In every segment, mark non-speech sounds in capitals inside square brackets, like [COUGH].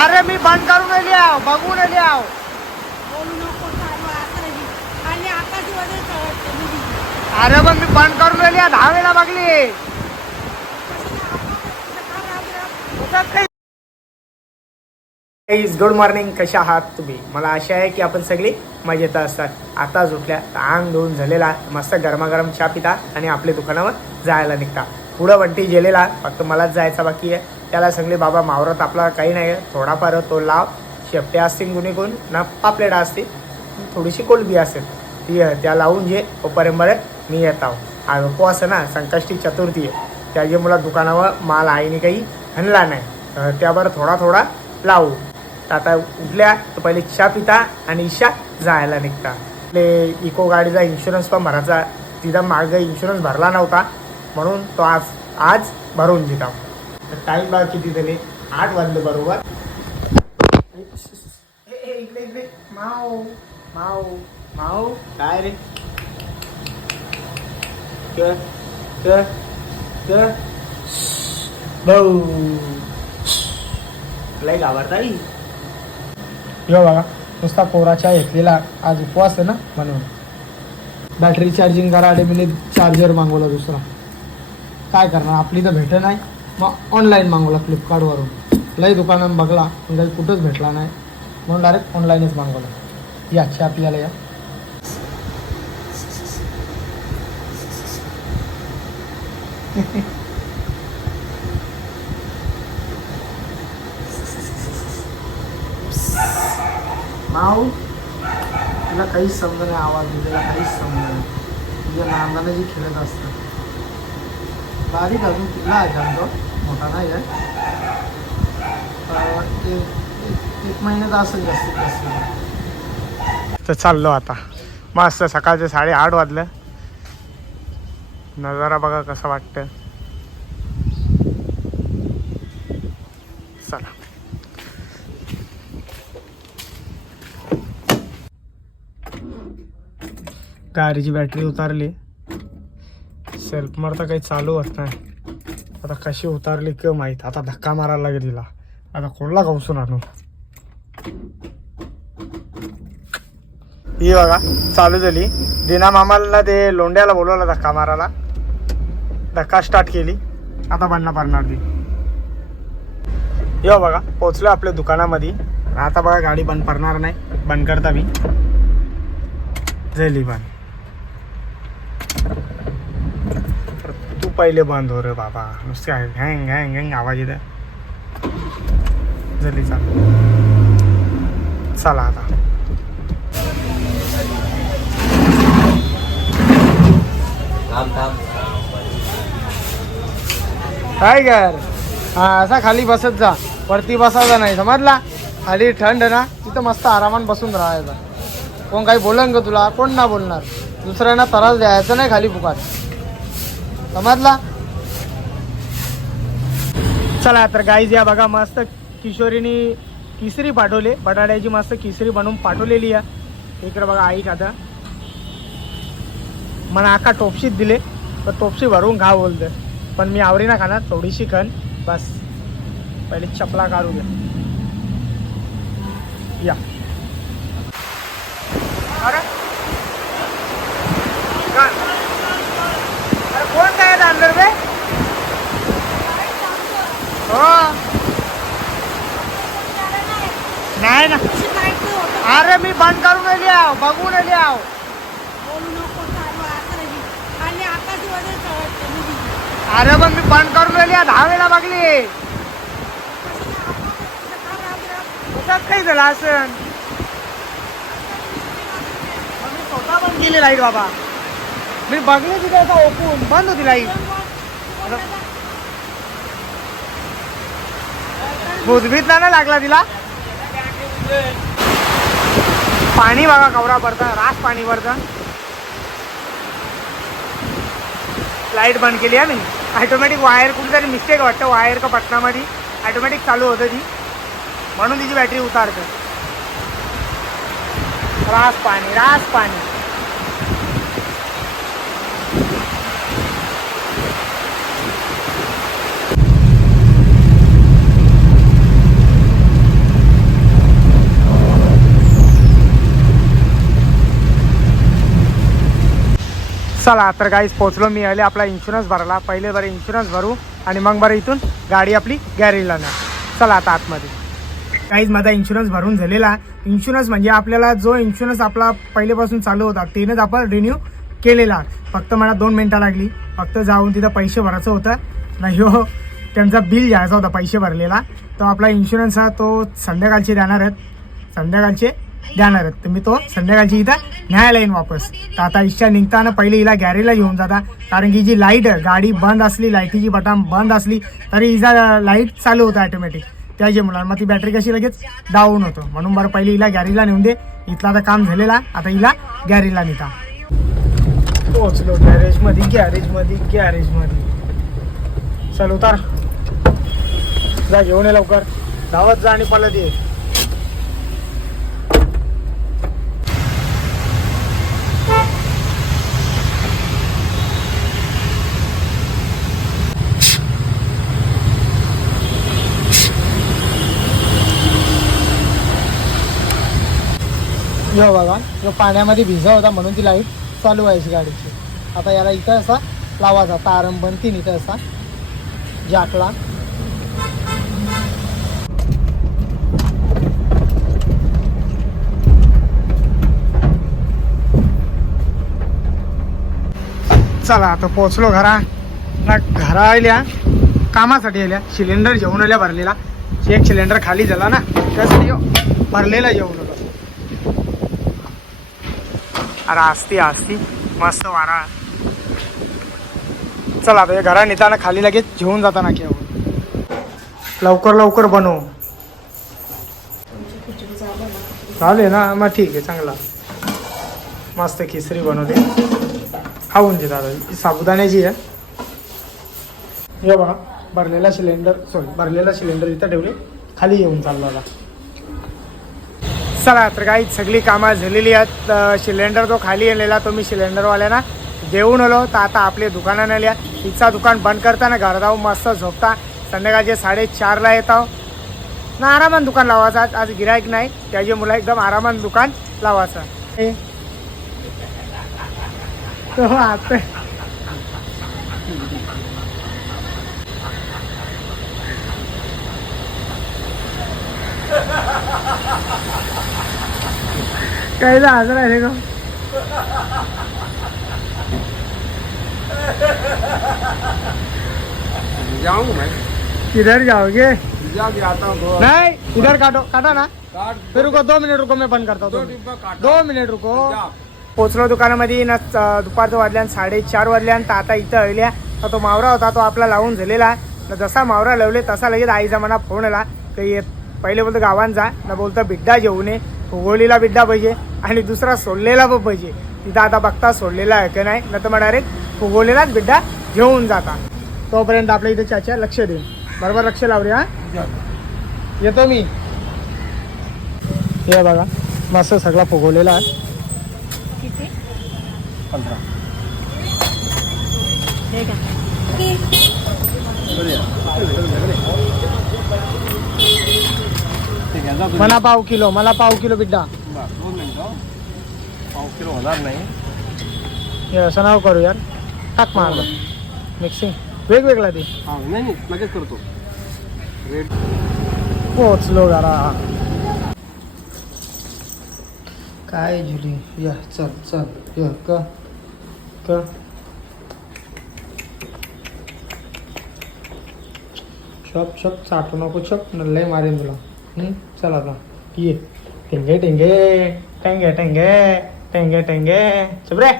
अरे मी बंद करून बघून बोलू नको चालू. आणि आकाशी वगैरे कळत मुली. अरे पण मी बंद करून लिहा दहा वेळा बघली. गुड मॉर्निंग कशा आहात तुम्ही? मला आशा आहे की आपण सगळी मजेत असतात. आता झोपल्या तर अंग धुवून झालेला मस्त गरमागरम चहा पिता आणि आपल्या दुकानावर जायला निघता. पुढं वंटी गेलेला फक्त मलाच जायचा बाकी आहे. त्याला सांगले बाबा मावरत आपला काही नाही थोडाफार तो लाव. शेपट्या असतील गुणी कोण ना पापलेटा असतील. थोडीशी कोलबी असेल. ती त्या लावून जे तोपर्यंत मी येत आहो. आज उपवास ना. संकष्टी चतुर्थी आहे. त्याचे मला दुकानावर माल आईने काही आणला नाही. त्यावर थोडा थोडा लावू. तर आता उठल्या तर पहिले इच्छा पिता आणि इशा जायला निघता. ते इको गाडीचा इन्शुरन्स पण भरायचा. तिचा मार्ग इन्शुरन्स भरला नव्हता. म्हणून तो आज आज भरून देता टाईम बघा किती झाले? आठ वाजले बरोबर. इकडे काय रे? भाऊ लय घाबरता आई यो बघा नुसता कोराच्या घेतलेला आज उपवास आहे ना म्हणून. बॅटरी चार्जिंग करा मी चार्जर मागवला दुसरा. काय करणार? आपली तर भेट नाही. मग ऑनलाईन मागवला फ्लिपकार्टवरून लई दुकानात बघला पण काही कुठंच भेटला नाही. म्हणून डायरेक्ट ऑनलाईनच मागवला. या अच्छा आपल्याला या. माऊ तुला काहीच समजा नाही आवाज दिलेला काहीच समजा नाही. तुझ्या नांदाला जी खेळत असतात. बारीक अजून तुला आहे जाणतो मोठा नाही आहे एक- महिन्यात असेल जास्तीत जास्त तर चाललो आता। मस्त सकाळचे साडेआठ वाजलं। नजारा बघा कसा वाटतं चला। गाडीची बॅटरी उतारली. सेल्फ मारता काही चालू होत नाही. आता कशी उतारली किंवा माहीत. आता धक्का मारायला लागेल तिला. आता कोणला गवसून आणू ही बघा चालू झाली. दिना मामाला ते लोंड्याला बोलवलं धक्का मारायला. धक्का स्टार्ट केली. आता बंद पडणार ती. यो बघा पोचलो आपल्या दुकानामध्ये. आता बघा गाडी बंद पडणार नाही. बंद करता मी. झाली बंद. पहिले बंद हो रे बाबा. नुसते हँग हँग हँग आवाज येते. झाली चाल. चला आता. काय कर हा असा खाली बसत जा. वरती बसायचा नाही समजला? खाली थंड ना तिथं मस्त आरामात बसून राहायचा. कोण काही बोलन का तुला? कोण ना बोलणार? दुसऱ्यांना त्रास द्यायचा नाही खाली फुकाट. समजला? चला तर गाईज या बघा मस्त किशोरीनी किसरी पाठवले. बटाट्याची मस्त किसरी बनवून पाठवलेली आहे. इकडे बघा आई खाता मला आका टोपशीत दिले. तर टोपशी भरून खा बोलते पण मी आवरी ना खाणार थोडीशी खण. बस. पहिले चपला काढू द्या या. अरे का? अरे कोण काय आहे अंदर बे हो नाही ना अशी माहिती मी बंद करून लिहाव. आणि आकाशी वगैरे कळत मुली. अरे पण मी बंद करून लिहा दहा वेळा बघली कुठं काही झालं असं मी स्वतः बंद केली लाइट बाबा. मी बघली तिथे आता ओपून बंद होती लाइट. भुजबीत ना लागला तिला? पाणी बघा कवरा भरतं रास पाणी भरतं लाइट बंद केली आहे मी. ॲटोमॅटिक वायर कुठेतरी मिस्टेक वाटतं. वायर का पटनामध्ये. ॲटोमॅटिक चालू होतं ती. म्हणून तिची बॅटरी उतारते. रास पाणी रास पाणी. चला तर काहीच पोचलो मी आले आपला इन्शुरन्स भरला. पहिले बरं इन्शुरन्स भरू आणि मग बरं इथून गाडी आपली गॅरेजला ना चला आता आतमध्ये. काहीच माझा इन्शुरन्स भरून झालेला. इन्शुरन्स म्हणजे आपल्याला जो इन्शुरन्स आपला पहिलेपासून चालू होता तेनंच आपण रिन्यू केलेला. फक्त मला दोन मिनटं लागली. फक्त जाऊन तिथं पैसे भरायचं होतं. नाही हो त्यांचा बिल घ्यायचा होता पैसे भरलेला. तो आपला इन्शुरन्स हा तो संध्याकाळचे देणार आहेत. संध्याकाळचे जाणार आहेत. तुम्ही तो संध्याकाळची इथं न्यायला येईन वापस. तर आता इच्छा निघताना पहिले हिला गॅरेजला घेऊन जाता. कारण की जी लाइट गाडी बंद असली लाईटीची बटन बंद असली तरी हिचा लाइट चालू होतं ऑटोमॅटिक त्याचे मुलांना मग ती बॅटरी कशी लगेच डाऊन होतो. म्हणून बरं पहिले हिला गॅरेजला नेऊन दे. इथला आता काम झालेला. आता हिला गॅरेजला नेता. पोचलो गॅरेजमध्ये गॅरेजमध्ये गॅरेजमध्ये. चल उतार जा घेऊन ये लवकर. धावत जा आणि पळत ये. यो बघा. यो पाण्यामध्ये भिजा होता म्हणून ती लाइट चालू व्हायची गाडीची. आता याला इथं असा लावायचा. तारम बनतीन इथं असा. जाकला चला आता पोचलो घरा. ना घरा आल्या कामासाठी आल्या. सिलेंडर जेवण आल्या भरलेला. एक सिलेंडर खाली झाला ना. त्यासाठी भरलेला जेवण होता अरे आस्ती असती मस्त वारा. चला आता घरा नेताना खाली लगेच घेऊन जाताना केव्हा लवकर लवकर बनव. चालेल ना मग ठीक आहे चांगला. मस्त खिसरी बनवते. खाऊन दे दादा ही साबुदाण्याची आहे. हे बघा भरलेला सिलेंडर सॉरी भरलेला सिलेंडर इथं ठेवले. खाली येऊन चाललो आता. चला तर काही सगळी कामं झालेली आहेत. सिलेंडर जो खाली येलेला तो मी सिलेंडरवाल्यांना देऊन आलो. तर आता आपले दुकानानं आल्या. तिचा दुकान बंद करताना घर जाऊ मस्त झोपता. संध्याकाळचे साडेचारला येत आहो. ना आरामात दुकान लावायचं. आज आज गिरायक नाही. त्याची मुलं एकदम आरामात दुकान लावायचं. आता काय हजर आहे का जाऊंगा मैं किधर जाओगे जाके आता हूँ दो नहीं इधर काटो काटा ना. काट फिर रुको दो मिनिट रुको मैं बंद करता. दो डिब्बा काट दो मिनिट रुको. जा. पोचलो दुकानामध्ये ना अं, दुपारचं वाजल्यान साडेचार वाजल्यान तर आता इथं आल्या तर तो मावरा होता तो आपला लावून झालेला. तर जसा मावरा लावले तसा लगेच आईचा मना फोन आला. की पहिले बोलतो गावात जा ना बोलतो बिड्डा जेवू नये उगवलेला बिड्डा पाहिजे आणि दुसरा सोडलेला पण पाहिजे. तिथं आता बघता सोडलेला आहे की नाही? ना तर मग डायरेक्ट उगवलेलाच बिड्डा घेऊन जाता. तोपर्यंत आपल्या इथे चाचा लक्ष देईन बरोबर लक्ष लाव रे हा. येतो मी. हे बघा मस्त सगळा फुगवलेला आहे. पंधरा. हे तुम्ही. मला पाव किलो मला पाव किलो बिड्डा दोन मिनिटं पाव किलो होणार नाही. हे असं नाव करू यार. टाक मारलं मिक्सिंग वेगवेगळा दे. हा नाही नाही लगेच करतो. रेट पोचलो जरा. काय जुली? या चल चल. य क क छप छप चाटू नको छप. नल्लय मारेन तुला. नाही चला आता. ये. टेंगे टेंगे टेंगे टेंगे टेंगे टेंगे. चप रे.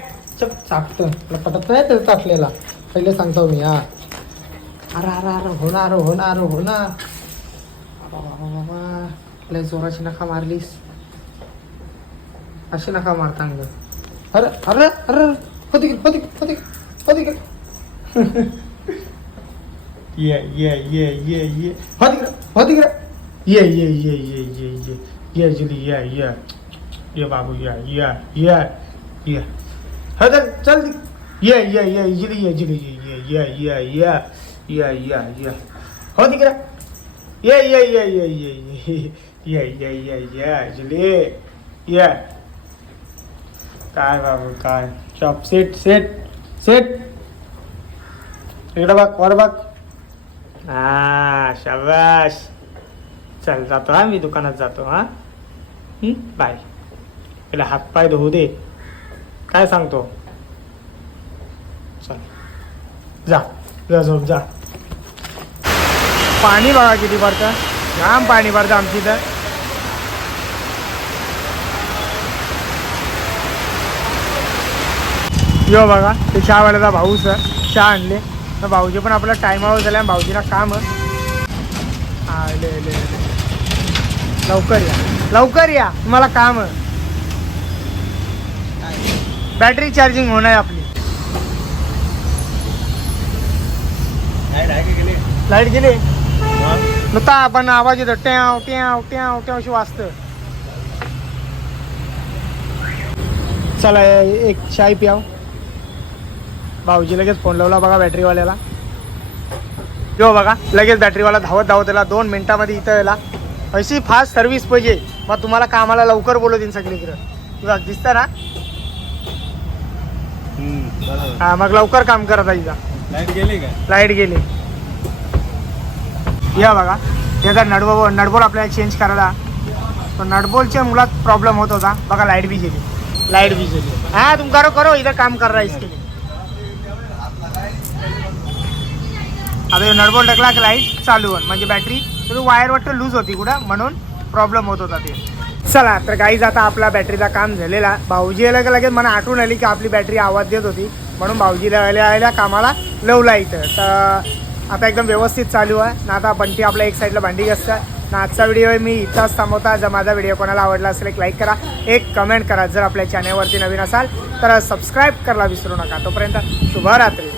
चप. चाटतं तुला पटत नाही त्याचा चाटलेला पहिले सांगतो मी हा. अरे अरे अरे होणार होणार होणार. बाबा बाबा लय जोराची नका मारलीस. अशी नका मारता अंग अरे अरे अरे होती होती होती होती [LAUGHS] ये ये ये ये ये होती होती ये ये ये ये ये ये ये जुली yeah, yeah. ये बाबू या या या ये हदर चल ये या या जुली ये जुली ये या या या या या या हो दिकरा ये ये ये ये ये ये या ये ये ये जुली ये काय बाबू काय चॉप सेट सेट सेट इकडे बघ वर बघ हा शाबाश चल जातो हा मी दुकानात जातो हा? बाय. पहिला हातपाय धुवू दे. काय सांगतो? चल. जा. जा झोप जा. पाणी बघा किती पडतं. जाम पाणी भरतं आमची इथं. यो बघा ते चहावाल्याचा सर. चहा आणले. तर भाऊजी पण आपला टायमावर झाला भाऊजीला काम. आले आले आले. लवकर या. लवकर या. तुम्हाला काम. बॅटरी चार्जिंग होणार आपली. लाइट गेली? नुसता आपण आवाज येतो ट्याव ट्याव ट्याव ट्याव अशी वाजतं. चला एक चाय प्याव. भाऊजी लगेच फोन लावला बघा बॅटरीवाल्याला यो बघा लगेच बॅटरीवाला धावत धावत याला दोन मिनिटामध्ये इथं याला. अशी फास्ट सर्व्हिस पाहिजे. मग तुम्हाला कामाला लवकर बोलवतील सगळीकडं तुला दिसतं ना? हा मग लवकर काम करत आहे इथं लाइट गेली काय लाइट गेली. या बघा. याचा नडबो नडबोल आपल्याला चेंज करायला. तो नडबोलच्या मुलात प्रॉब्लेम होत होता. बघा लाइट बी गेली. लाइट बी गेली. हा तुम करो करो. इधर काम कर रहा है इसके लिए आता नडबोल टाकला की लाइट चालू म्हणजे बॅटरी तर वायर वाटतं लूज होती कुठं? म्हणून प्रॉब्लेम होत होता ते. चला तर काहीच आता आपला बॅटरीचा काम झालेला. भाऊजी यायला का लगेच मला आठवण आली की आपली बॅटरी आवाज देत होती. म्हणून भाऊजीला यायला आल्या कामाला लवला इथं. तर आता एकदम व्यवस्थित चालू आहे. ना आता बंटी आपल्या एक साईडला भांडी असतं ना आजचा व्हिडिओ मी इथंच थांबवता. जर माझा व्हिडिओ कोणाला आवडला असेल एक लाईक करा. एक कमेंट करा जर आपल्या चॅनलवरती नवीन असाल तर सबस्क्राईब करायला विसरू नका. तोपर्यंत शुभरात्री.